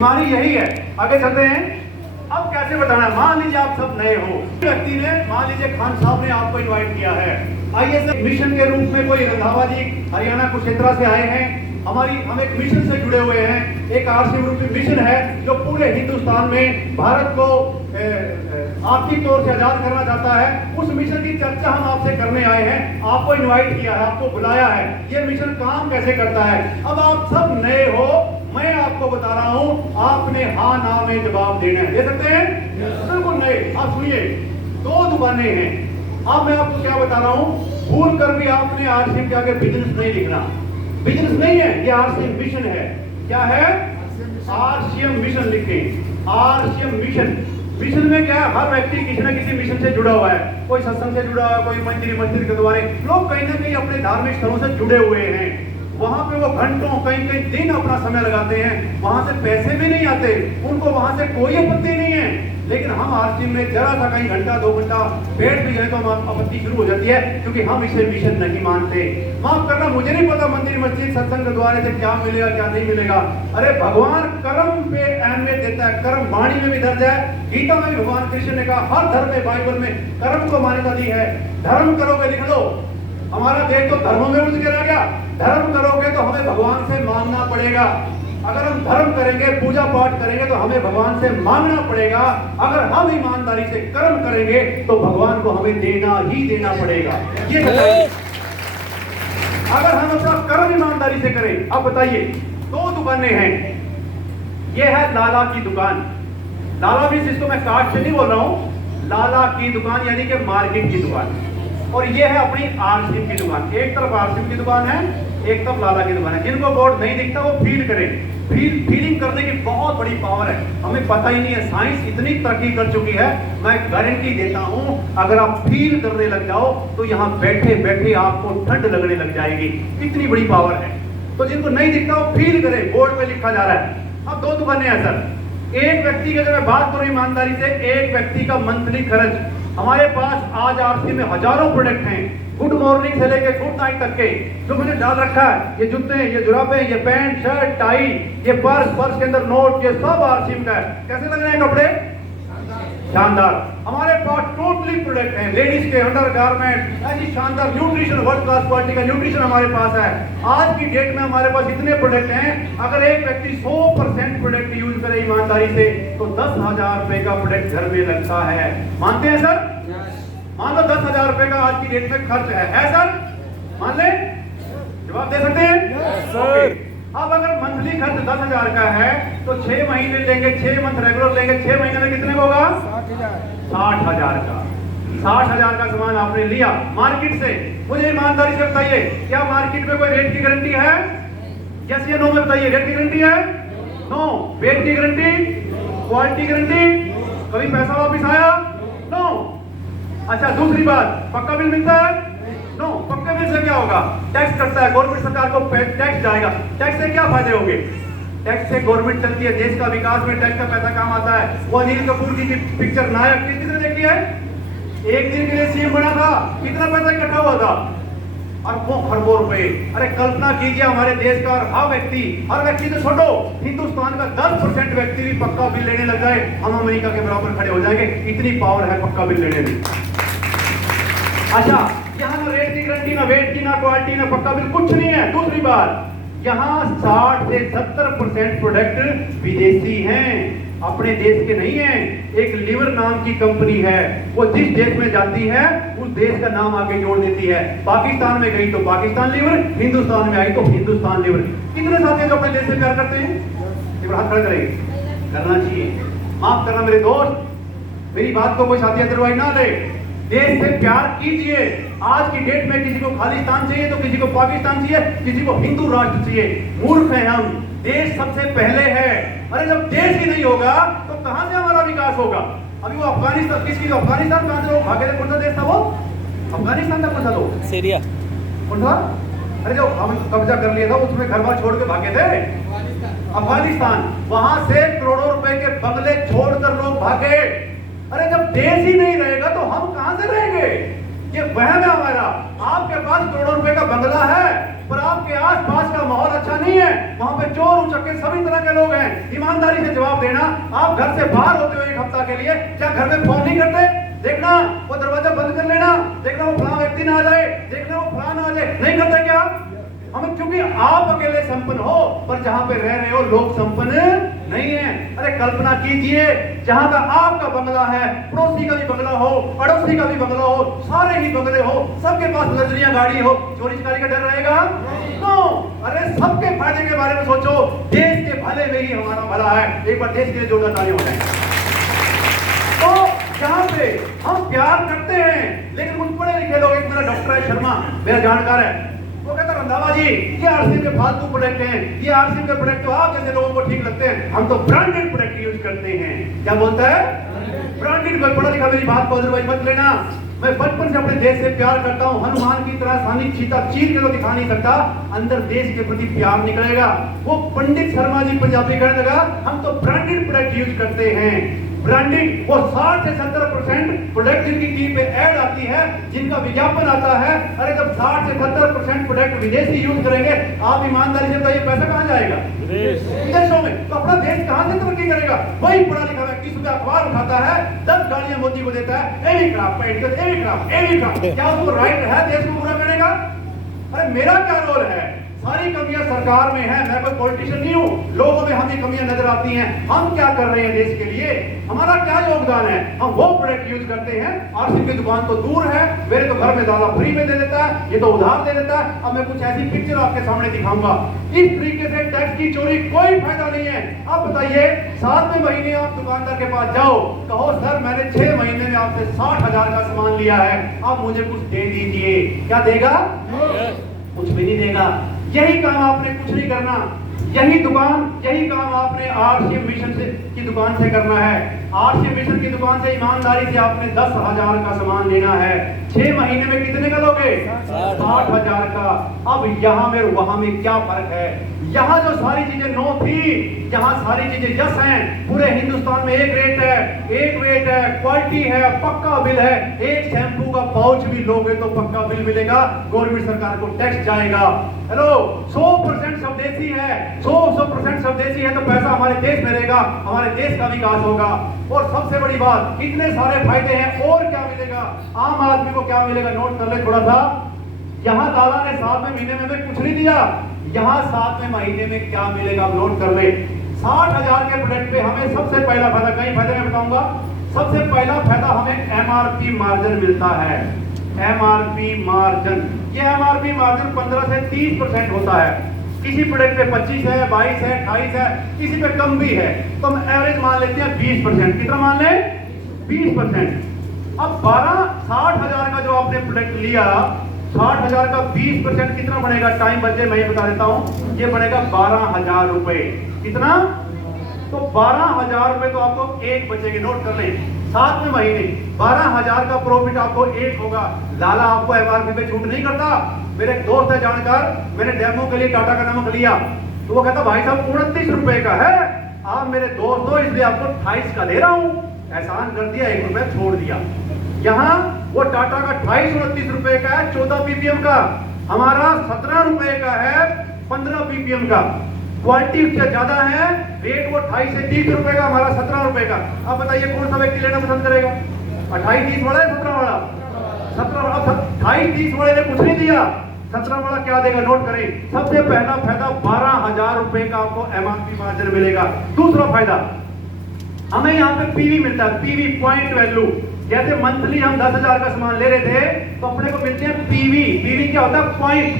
हमारी यही है। आगे चलते हैं। अब कैसे बताना है, मान लीजिए आप सब नए हो, व्यक्ति ने मान लीजिए खान साहब ने आपको इनवाइट किया है, आइए सर मिशन के रूप में कोई रंधावा जी हरियाणा कुरुक्षेत्र से आए हैं, हम एक मिशन से जुड़े हुए हैं। एक आरसीएम रूपी मिशन है जो पूरे हिंदुस्तान में भारत को आर्थिक तौर से आजाद करना चाहता है। उस मिशन की चर्चा हम आपसे करने आए हैं, आपको इन्वाइट किया है, आपको बुलाया है। ये मिशन काम कैसे करता है। अब आप सब नए हो, मैं आपको बता रहा हूं, आपने हाँ ना में जवाब देना है। दे सकते हैं? बिल्कुल नए। आप सुनिए, 2 दुकानें हैं। अब मैं आपको क्या बता रहा हूं, भूल कर भी आपने आरसीएम के आगे बिजनेस नहीं लिखना। बिजनेस नहीं है, ये आरसीएम मिशन है। क्या है? आरसीएम मिशन लिखें। RCM mission. मिशन में क्या है, हर व्यक्ति किसी न किसी मिशन से जुड़ा हुआ है। कोई सत्संग से जुड़ा हुआ है, कोई मंदिर मस्जिद के द्वारे, लोग कहीं ना कहीं अपने धार्मिक स्थलों से जुड़े हुए हैं। वहां पे वो घंटों कई दिन अपना समय लगाते हैं, वहां से पैसे भी नहीं आते, उनको वहां से कोई आपत्ति नहीं है। लेकिन हम आरसीएम में जरा सा कहीं घंटा 2 घंटा बैठ भी जाए तो हम आपत्ति शुरू हो जाती है, क्योंकि हम इसे मिशन नहीं मानते। माफ करना, मुझे नहीं पता मंदिर मस्जिद सत्संग के द्वारे से क्या मिलेगा क्या नहीं मिलेगा। अरे भगवान कर्म पे अहमियत देता है, कर्म वाणी में भी दर्ज है, गीता में भी भगवान कृष्ण ने कहा, हर धर्म में बाइबल में कर्म को मान्यता दी है। धर्म करोगे, लिख लो, हमारा देश तो धर्मों में उलझ के रह गया। धर्म करोगे तो हमें भगवान से मांगना पड़ेगा। अगर हम धर्म करेंगे, पूजा पाठ करेंगे तो हमें भगवान से मांगना पड़ेगा। अगर हम ईमानदारी से कर्म करेंगे तो भगवान को हमें देना ही देना पड़ेगा। ये बताइए, अगर हम अपना कर्म ईमानदारी से करें। अब बताइए, 2 दुकानें हैं। ये है लाला की दुकान। लाला भी जिसको मैं कार्ड से नहीं बोल रहा हूं, लाला की दुकान यानी कि मार्केट की दुकान। और ये है अपनी आरसीएम की दुकान। एक तरफ आरसीएम की दुकान है, एक तरफ लाला की दुकान है। जिनको बोर्ड नहीं दिखता वो फील करें। फीलिंग करने की बहुत बड़ी पावर है, हमें पता ही नहीं है। साइंस इतनी तरक्की कर चुकी है, मैं गारंटी देता हूं, अगर आप फील करने लग जाओ तो यहां बैठे बैठे आपको ठंड लगने लग जाएगी। इतनी बड़ी पावर है। तो जिनको नहीं दिखता वो फील करें, बोर्ड पे लिखा जा रहा है। अब 2 दुकानें हैं सर। एक व्यक्ति की अगर मैं बात करूं ईमानदारी से, एक व्यक्ति का मंथली खर्च, हमारे पास आज आरसीएम में हजारों प्रोडक्ट हैं, गुड मॉर्निंग से लेके गुड नाइट तक के, जो मैंने डाल रखा है। ये जूते, ये जुराबे, ये पैंट शर्ट टाई, ये पर्स के अंदर नोट, ये सब आरसीएम का है। कैसे लग रहे हैं कपड़े? शानदार। हमारे पास टोटली प्रोडक्ट हैं, लेडीज के अंडर गारमेंट, ऐसी शानदार न्यूट्रिशन, वर्ल्ड क्लास क्वालिटी का न्यूट्रिशन हमारे पास है। आज की डेट में हमारे पास इतने प्रोडक्ट हैं, अगर एक व्यक्ति 100% प्रोडक्ट यूज करे ईमानदारी से तो 10,000 रुपए का प्रोडक्ट घर में लगता है। मानते हैं सर? मान लो 10,000 रुपए का आज की डेट में खर्च है सर? मान ले? जवाब दे सकते हैं? सर। अब अगर मंथली खर्च 10,000 का है तो 6 महीने लेंगे, 6 मंथ रेगुलर लेंगे, 6 महीने में कितने का होगा? 60,000 का। 60,000 का सामान आपने लिया मार्केट से। मुझे ईमानदारी से बताइए, क्या मार्केट में कोई रेट की गारंटी है? यस या नो में बताइए, रेट की गारंटी है? नो। वेट की गारंटी, क्वालिटी गारंटी, कभी पैसा वापिस आया? नो। अच्छा, दूसरी बात, पक्का बिल मिलता है? नो। पक्के बिल से क्या होगा? टैक्स कटता है, गवर्नमेंट सरकार को टैक्स जाएगा। टैक्स से क्या फायदे होंगे? टैक्स से गवर्नमेंट चलती है, देश का विकास में टैक्स का पैसा काम आता है। वो अनिल कपूर की पिक्चर नायक किसने देखी है? एक दिन के लिए सीएम बना था, कितना पैसा इकट्ठा हुआ था? अरबों खरबों रुपए। अरे कल्पना कीजिए, हमारे देश का हर व्यक्ति तो छोड़ो, हिंदुस्तान का 10% व्यक्ति भी पक्का बिल लेने लग जाए, हम अमेरिका के बराबर खड़े हो जाएंगे। इतनी पावर है पक्का बिल लेने में। अच्छा, यहाँ ना रेट की गारंटी, ना वेट की, ना क्वालिटी, ना पक्का बिल, कुछ नहीं है। दूसरी बात, यहाँ 60 से 70% प्रोडक्ट विदेशी हैं, अपने देश के नहीं हैं। एक लिवर नाम की कंपनी है, वो जिस देश में जाती है उस देश का नाम आगे जोड़ देती है। पाकिस्तान में गई तो पाकिस्तान लिवर, हिंदुस्तान में आई तो हिंदुस्तान लिवर। कितने साथी जो अपने देश से प्यार करते हैं? एक बार हाथ खड़े करेंगे, करना चाहिए। माफ करना मेरे दोस्त, मेरी बात को कोई साथी अदरवाइज ना ले। देश से प्यार कीजिए। आज की डेट में किसी को खालिस्तान चाहिए तो किसी को पाकिस्तान चाहिए, किसी को हिंदू राष्ट्र चाहिए। मूर्ख हैं हम, देश सबसे पहले है। अरे जब देश ही नहीं होगा तो कहां से हमारा विकास होगा? अभी वो अफगानिस्तान, किसकी अफगानिस्तान कहां से लोग भागे थे? कौन सा देश था वो? अफगानिस्तान था। कौन सा? लोग सीरिया। कौन था? अरे जो हम कब्जा कर लिया था उसमें घर बार छोड़ के भागे थे, अफगानिस्तान। वहां से करोड़ों रुपए के बंगले छोड़कर लोग भागे। अरे जब देश ही नहीं रहेगा तो हम कहां से रहेंगे? ये वहम है हमारा। आपके पास करोड़ों रुपए का बंगला है, पर आपके आसपास का माहौल अच्छा नहीं है, वहां पे चोर उचक्के सभी तरह के लोग हैं। ईमानदारी से जवाब देना, आप घर से बाहर होते हो एक हफ्ता के लिए, क्या घर में फोन नहीं करते? देखना वो दरवाजा बंद कर लेना, देखना वो फलाना व्यक्ति ना आ जाए, देखना वो फलाना आ जाए, नहीं करते क्या? हमें क्योंकि आप अकेले संपन्न हो, पर जहां पे रह रहे हो लोग संपन्न नहीं है। अरे कल्पना कीजिए, जहां का आपका बंगला है, पड़ोसी का भी बंगला हो, अड़ोसी का भी बंगला हो, सारे ही बंगले हो, सबके पास लग्जरिया गाड़ी हो, चोरी चकारी का डर रहेगा? नो। अरे सबके फायदे के बारे में सोचो, देश के भले में ही हमारा भला है। एक बार देश के लिए जोरदार तालियां हो जाए। तो जहां पे हम प्यार करते हैं, लेकिन कुछ पढ़े लिखे लोग, एक मेरा डॉक्टर है शर्मा, मेरा जानकार है, वो कहता रंधावा जी ये आरसीएम के फालतू प्रोडक्ट हैं, ये आरसीएम के प्रोडक्ट तो आप जैसे लोगों को ठीक लगते हैं, हम तो ब्रांडेड प्रोडक्ट यूज करते हैं। क्या बोलता है? ब्रांडेड। कोई पढ़ा लिखा मेरी बात को अदरवाइज मत लेना। मैं बचपन से अपने देश से प्यार करता हूं। हनुमान की तरह सानी चीता चीर के तो दिखा नहीं सकता, अंदर देश के प्रति प्यार निकलेगा। वो पंडित शर्मा जी पंजाबी कहने लगा, हम तो ब्रांडेड प्रोडक्ट यूज करते हैं। ब्रांडिंग, वो 60 से 70% प्रोडक्ट जिनकी टीवी पे ऐड आती है, जिनका विज्ञापन आता है, अरे जब 60 से 70% प्रोडक्ट विदेशी यूज करेंगे, आप ईमानदारी से बताइए पैसा कहां जाएगा? विदेशों में। तो अपना देश कहां से तरक्की करेगा? वही पढ़ा लिखा व्यक्ति सुबह अखबार उठाता है, 10 गालियां मोदी को देता है, एवी क्राफ्ट, एवी क्राफ्ट। क्या उसको राइट है देश को पूरा करने का? अरे मेरा क्या रोल है? सारी कमियां सरकार में है, मैं कोई पॉलिटिशियन नहीं हूं, लोगों में हमें कमियां नजर आती हैं। हम क्या कर रहे हैं देश के लिए? हमारा क्या योगदान है? हम वो प्रोडक्ट यूज करते हैं। आरसीएम की दुकान तो दूर है, मेरे तो घर में दादा फ्री में दे देता है, ये तो उधार दे देता है। अब मैं कुछ ऐसी पिक्चर आपके सामने दिखाऊंगा। इस तरीके से टैक्स की चोरी कोई फायदा नहीं है। अब बताइए, 7वें महीने आप दुकानदार के पास जाओ, कहो सर मैंने 6 महीने में आपसे 60,000 का सामान लिया है, आप मुझे कुछ दे दीजिए। क्या देगा? कुछ भी नहीं देगा। यही काम आपने कुछ नहीं करना, यही काम आपने आरसीएम मिशन से की दुकान से करना है। आरसीएम मिशन की दुकान से ईमानदारी से आपने 10,000 का सामान लेना है। 6 महीने में कितने का लोगे? 60,000 का। अब यहाँ में वहां में क्या फर्क है? यहाँ जो सारी चीजें नो थी, यहाँ सारी चीजें यस हैं। पूरे हिंदुस्तान में एक रेट है, एक वेट है, क्वालिटी है, पक्का बिल है। एक शैम्पू का पाउच भी लोगे तो पक्का बिल मिलेगा, गवर्नमेंट सरकार को टैक्स जाएगा। हेलो, 100% स्वदेशी है, 100% स्वदेशी है तो पैसा हमारे देश में रहेगा, हमारे देश का विकास होगा। और सबसे बड़ी बात, इतने सारे फायदे हैं, और क्या मिलेगा आम आदमी को? क्या मिलेगा? नोट कर ले थोड़ा सा। यहाँ दादा ने 7वें महीने में हमें कुछ नहीं दिया, यहाँ 7वें महीने में क्या मिलेगा? आप नोट कर ले। 60,000 के प्रोडक्ट पे हमें सबसे पहला फायदा, कई फायदे मैं बताऊंगा। सबसे पहला फायदा हमें एमआरपी मार्जिन मिलता है। एमआरपी मार्जिन, ये एमआरपी मार्जिन 15 से 30% होता है। किसी प्रोडक्ट पे 25 है, 22 है, 28 है, किसी पे कम भी है, तो हम एवरेज मान लेते हैं 20%। कितना मान ले? 20%। अब 60,000 का जो आपने प्रोडक्ट लिया, 60,000 का 20% कितना बनेगा? टाइम बचे, मैं ये बता देता हूं, ये बनेगा 12,000 रुपए। कितना? तो 12,000 रुपए तो आपको एक बचेंगे। नोट कर लें, 7वें महीने 12,000 का प्रॉफिट आपको एक होगा। लाला आपको एमआरपी पे छूट नहीं करता। मेरे एक दोस्त है जानकार, मैंने डेमो के लिए टाटा का नमक लिया, तो वो कहता भाई साहब 29 रुपए का है। आप मेरे दोस्त हो इसलिए आपको 28 का दे रहा हूं। एहसान कर दिया, 1 रुपया छोड़ दिया। यहाँ वो टाटा का 28-29 रुपए का है, 14 पीपीएम का। हमारा 17 रुपए का है, 15 पीपीएम का। क्वालिटी उससे ज्यादा है, रेट वो 28 से 30 रुपए का, हमारा 17 रुपए का। अब बताइए कौन सा व्यक्ति लेना पसंद करेगा? 28-30 वाला है, 17 वाला? 17 वाला। 28-30 वाले ने कुछ नहीं दिया, 17 वाला क्या देगा? नोट करें। सबसे पहला फायदा 12,000 रुपए का आपको एमआरपी मार्जिन मिलेगा। दूसरा फायदा, हमें यहाँ पे पीवी मिलता है, पीवी पॉइंट वैल्यू। जैसे मंथली हम 10,000 का सामान ले रहे थे, तो अपने को मिलते हैं पीवी। पीवी क्या होता है?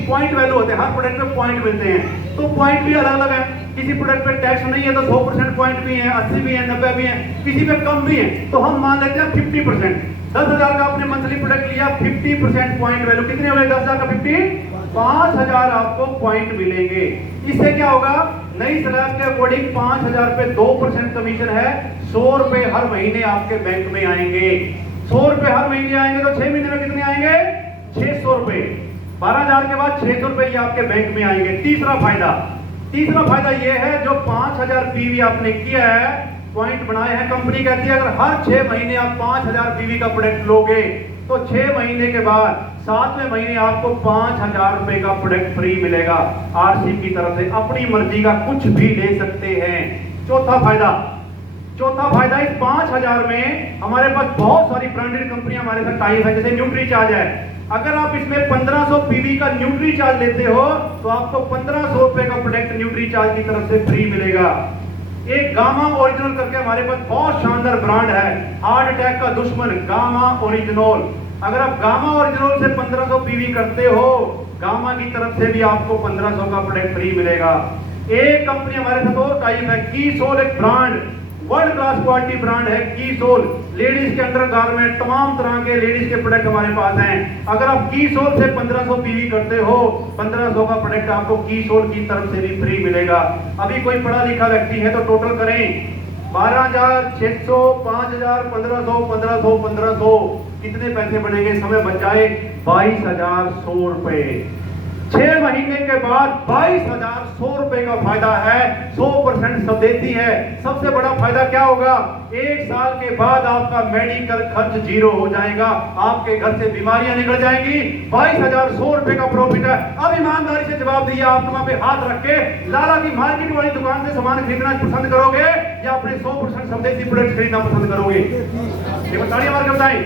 पॉइंट वैल्यू होते हैं, हर प्रोडक्ट में पॉइंट मिलते हैं। तो पॉइंट भी अलग अलग है, किसी प्रोडक्ट पे टैक्स नहीं है तो 100% पॉइंट भी है, 80 भी है, 90 भी है, किसी पे कम भी है। तो हम मान लेते हैं 50%। 10,000 का आपने मंथली प्रोडक्ट लिया, 50% पॉइंट वैल्यू कितने हो गए? 10,000 का 50, 5,000 आपको पॉइंट मिलेंगे। इससे क्या होगा? नई स्लैब के अकॉर्डिंग 5,000 पे 2% कमीशन है, 100 रुपए हर महीने आपके बैंक में आएंगे। 100 रुपए हर महीने आएंगे तो 6 महीने में कितने आएंगे? 600 रुपए। 12,000 के बाद 600 रुपए आपके बैंक में आएंगे। तीसरा फायदा ये है, जो 5,000 पीवी आपने किया है, पॉइंट बनाए हैं, कंपनी कहती है अगर हर 6 महीने आप 5,000 पीवी का प्रोडक्ट लोगे तो 6 महीने के बाद 7वें महीने आपको 5,000 रुपए का प्रोडक्ट फ्री मिलेगा आरसी की तरफ से। अपनी मर्जी का कुछ भी ले सकते हैं। चौथा फायदा इस 5,000 में हमारे पास बहुत सारी ब्रांडेड कंपनियां हमारे साथ टाइप है, जैसे न्यूट्री चार्ज है। अगर आप इसमें 1500 पीवी का न्यूट्री चार्ज लेते हो तो आपको 1500 रुपए का प्रोडक्ट न्यूट्री चार्ज की तरफ से फ्री मिलेगा। एक गामा ओरिजिनल करके हमारे पास बहुत शानदार ब्रांड है, हार्ट अटैक का दुश्मन गामा ओरिजिनल। अगर आप गामा ओरिजिनल से 1500 पीवी करते हो, गामा की तरफ से भी आपको 1500 का प्रोडक्ट फ्री मिलेगा। एक कंपनी हमारे साथ और टाइप है, कीसोल, एक brand, world class quality brand है कीसोल। लेडीज के अंडर गारमेंट, तमाम तरह के लेडीज के प्रोडक्ट हमारे पास हैं। अगर आप कीसोल से 1500 पीवी करते हो, 1500 का प्रोडक्ट आपको कीसोल की तरफ से भी फ्री मिलेगा। अभी कोई पढ़ा लिखा व्यक्ति है तो टोटल करें, 12,600, 5,000, 1500, 1500, 1500, कितने पैसे बनेंगे? समय बचाए 22,100 रुपए। 6 महीने के बाद 22,100 रुपए का फायदा है। 100% स्वदेशी है। सबसे बड़ा फायदा क्या होगा? 1 साल के बाद आपका मेडिकल खर्च 0 हो जाएगा, आपके घर से बीमारियां निकल जाएंगी। 22,100 रुपए का प्रॉफिट है। अब ईमानदारी से जवाब दिया, आत्मा पे हाथ रख के, लाला की मार्केट वाली दुकान से सामान खरीदना पसंद करोगे या अपने 100% स्वदेशी प्रोडक्ट खरीदना पसंद करोगे? ये बताइए, हमारे बताएं।